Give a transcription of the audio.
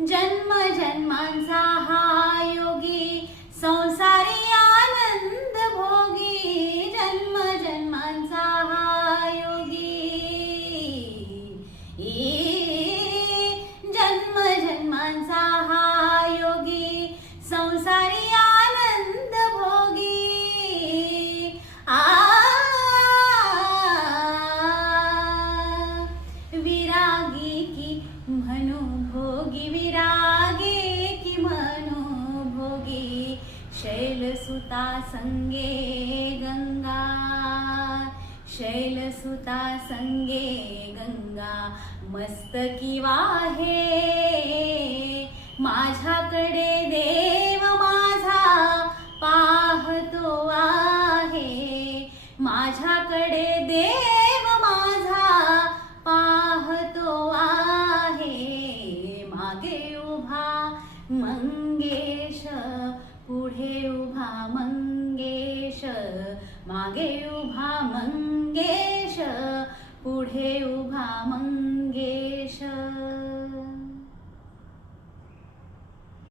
जन्म जन्मांचा हा योगी संसारी आनंद भोगी, जन्म जन्मांचा हा योगी, जन्म जन्मांचा हा योगी संसारी आनंद भोगी। विरागी की म्हणू भोगी, विरागी की म्हणू भोगी, शैलसुता संगे गंगा, शैलसुता संगे गंगा मस्तकी वाहे, माझ्याकडे देव माझा पाहतो आहे, माझ्याकडे देव माझा पाहतो आहे, मागे उभा मंगेश पुढे उभा मंगेश, मागे उभा मंगेश पुढे उभा मंगेश।